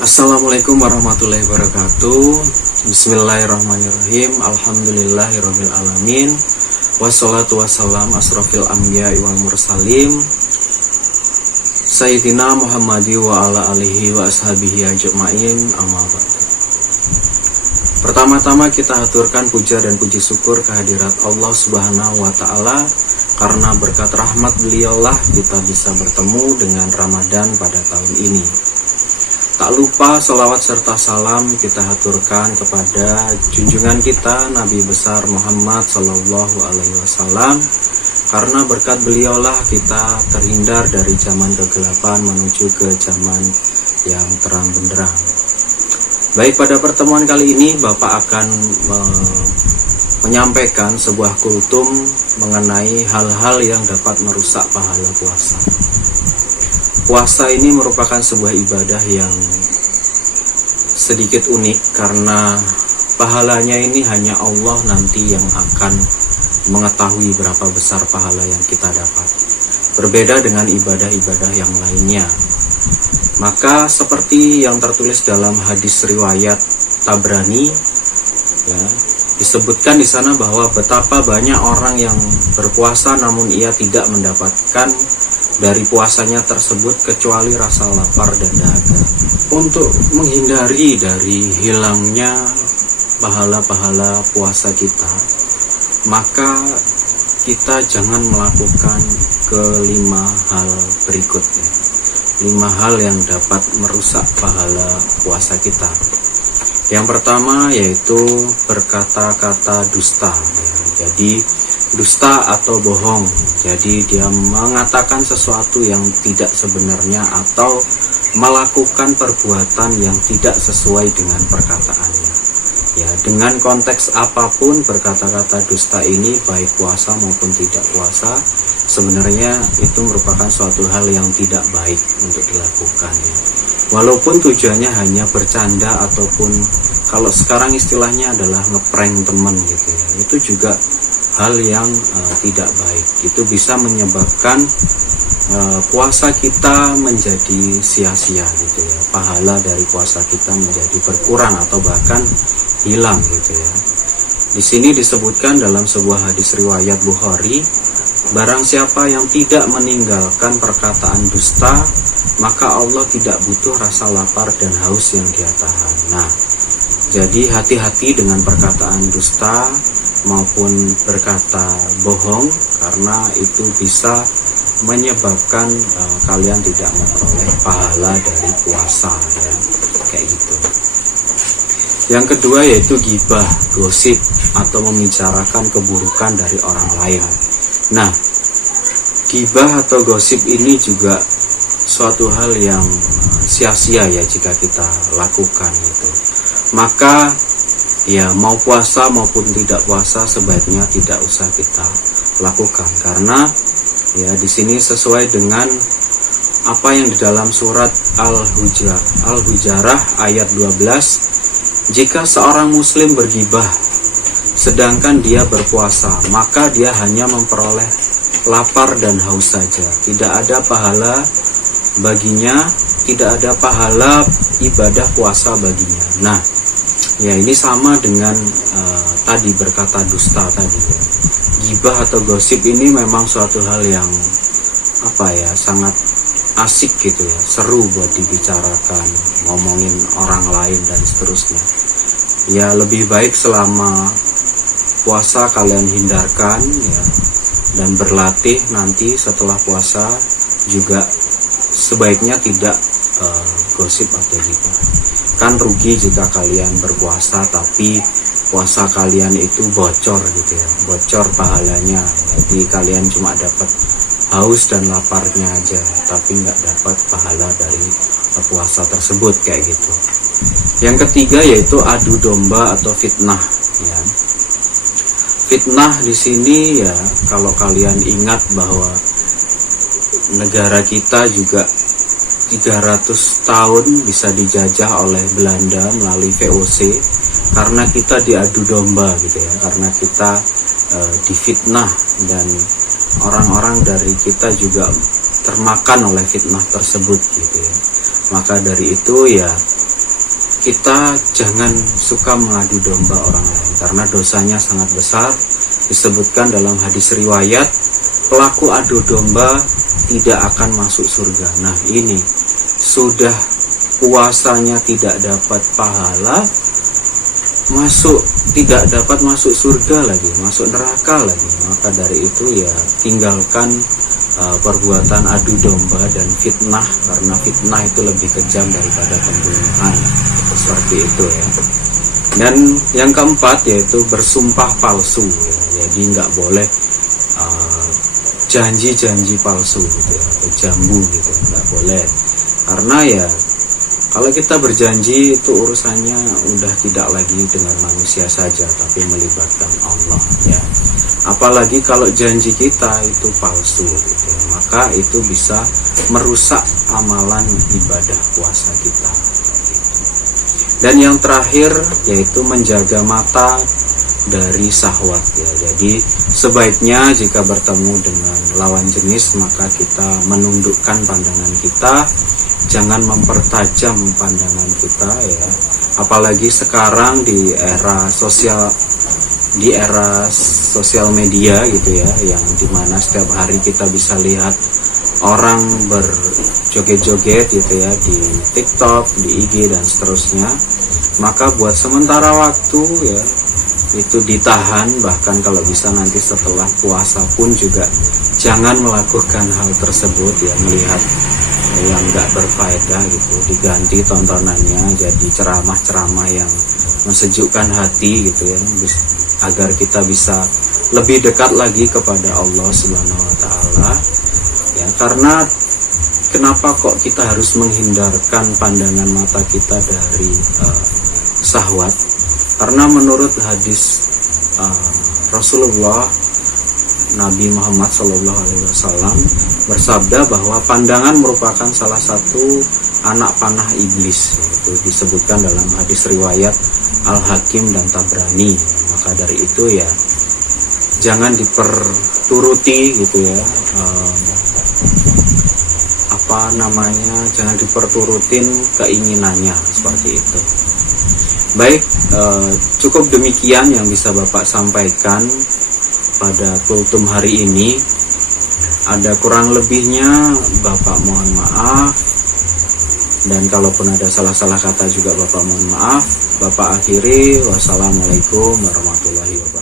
Assalamualaikum warahmatullahi wabarakatuh. Bismillahirrahmanirrahim. Alhamdulillahirabbil alamin. Wassalatu wassalam asrofil anbiya'i wal mursalin Sayyidina Muhammadi wa ala alihi wa ashabihi ajma'in, amma ba'du. Pertama-tama kita haturkan puja dan puji syukur kehadirat Allah Subhanahu wa ta'ala, karena berkat rahmat beliaulah kita bisa bertemu dengan Ramadan pada tahun ini. Tak lupa selawat serta salam kita haturkan kepada junjungan kita Nabi besar Muhammad Sallallahu Alaihi Wasallam, karena berkat beliaulah kita terhindar dari zaman kegelapan menuju ke zaman yang terang benderang. Baik, pada pertemuan kali ini Bapak akan menyampaikan sebuah kultum mengenai hal-hal yang dapat merusak pahala puasa. Puasa ini merupakan sebuah ibadah yang sedikit unik, karena pahalanya ini hanya Allah nanti yang akan mengetahui berapa besar pahala yang kita dapat. Berbeda dengan ibadah-ibadah yang lainnya. Maka seperti yang tertulis dalam hadis riwayat Tabrani, ya, disebutkan di sana bahwa betapa banyak orang yang berpuasa namun ia tidak mendapatkan dari puasanya tersebut kecuali rasa lapar dan dahaga. Untuk menghindari dari hilangnya pahala-pahala puasa kita, maka kita jangan melakukan kelima hal berikutnya. 5 hal yang dapat merusak pahala puasa kita. Yang pertama yaitu berkata-kata dusta, ya. Jadi dusta atau bohong. Jadi dia mengatakan sesuatu yang tidak sebenarnya atau melakukan perbuatan yang tidak sesuai dengan perkataannya. Ya, dengan konteks apapun berkata-kata dusta ini, baik puasa maupun tidak puasa, sebenarnya itu merupakan suatu hal yang tidak baik untuk dilakukan, ya. Walaupun tujuannya hanya bercanda ataupun kalau sekarang istilahnya adalah ngeprank teman gitu ya. Itu juga hal yang tidak baik. Itu bisa menyebabkan puasa kita menjadi sia-sia gitu ya. Pahala dari puasa kita menjadi berkurang atau bahkan hilang gitu ya. Di sini disebutkan dalam sebuah hadis riwayat Bukhari, barang siapa yang tidak meninggalkan perkataan dusta, maka Allah tidak butuh rasa lapar dan haus yang dia tahan. Nah, jadi hati-hati dengan perkataan dusta maupun berkata bohong, karena itu bisa menyebabkan kalian tidak memperoleh pahala dari puasa, ya. Kayak gitu. Yang kedua yaitu ghibah, gosip atau membicarakan keburukan dari orang lain. Nah, ghibah atau gosip ini juga suatu hal yang sia-sia ya jika kita lakukan gitu. Maka ya mau puasa maupun tidak puasa sebaiknya tidak usah kita lakukan, karena ya di sini sesuai dengan apa yang di dalam surat Al-Hujarah ayat 12, jika seorang muslim berghibah sedangkan dia berpuasa, maka dia hanya memperoleh lapar dan haus saja, tidak ada pahala baginya, tidak ada pahala ibadah puasa baginya. Nah, ya ini sama dengan tadi berkata dusta tadi ya. Ghibah atau gosip ini memang suatu hal yang sangat asik gitu ya, seru buat dibicarakan, ngomongin orang lain dan seterusnya. Ya lebih baik selama puasa kalian hindarkan ya, dan berlatih nanti setelah puasa juga sebaiknya tidak gosip atau ghibah. Kan rugi jika kalian berpuasa tapi puasa kalian itu bocor gitu ya, bocor pahalanya. Jadi kalian cuma dapat haus dan laparnya aja, tapi nggak dapat pahala dari puasa tersebut kayak gitu. Yang ketiga yaitu adu domba atau fitnah, ya. Fitnah di sini ya, kalau kalian ingat bahwa negara kita juga 300 tahun bisa dijajah oleh Belanda melalui VOC, karena kita diadu domba gitu ya, karena kita difitnah dan orang-orang dari kita juga termakan oleh fitnah tersebut gitu ya. Maka dari itu ya kita jangan suka mengadu domba orang lain karena dosanya sangat besar. Disebutkan dalam hadis riwayat, pelaku adu domba tidak akan masuk surga. Nah, ini sudah puasanya tidak dapat pahala, tidak dapat masuk surga lagi, masuk neraka lagi. Maka dari itu ya tinggalkan perbuatan adu domba dan fitnah, karena fitnah itu lebih kejam daripada pembunuhan. Seperti itu ya. Dan yang keempat yaitu bersumpah palsu ya. Jadi nggak boleh janji-janji palsu gitu ya, atau jambu gitu, nggak boleh. Karena ya kalau kita berjanji itu urusannya udah tidak lagi dengan manusia saja, tapi melibatkan Allah ya. Apalagi kalau janji kita itu palsu gitu ya, maka itu bisa merusak amalan ibadah puasa kita. Dan yang terakhir yaitu menjaga mata dari syahwat ya. Jadi sebaiknya jika bertemu dengan lawan jenis maka kita menundukkan pandangan kita, jangan mempertajam pandangan kita ya. Apalagi sekarang di era sosial media gitu ya, yang dimana setiap hari kita bisa lihat orang berjoget-joget gitu ya di TikTok, di IG dan seterusnya. Maka buat sementara waktu ya itu ditahan, bahkan kalau bisa nanti setelah puasa pun juga jangan melakukan hal tersebut ya, melihat yang nggak berfaedah gitu, diganti tontonannya jadi ceramah-ceramah yang mensejukkan hati gitu ya, agar kita bisa lebih dekat lagi kepada Allah Subhanahu wa taala ya. Karena kenapa kok kita harus menghindarkan pandangan mata kita dari syahwat? Karena menurut hadis Rasulullah, Nabi Muhammad SAW bersabda bahwa pandangan merupakan salah satu anak panah iblis. Itu disebutkan dalam hadis riwayat Al-Hakim dan Tabrani. Maka dari itu ya jangan diperturuti gitu ya, jangan diperturutin keinginannya seperti itu. Baik, cukup demikian yang bisa Bapak sampaikan pada kultum hari ini. Ada kurang lebihnya Bapak mohon maaf, dan kalaupun ada salah-salah kata juga Bapak mohon maaf. Bapak akhiri, wassalamualaikum warahmatullahi wabarakatuh.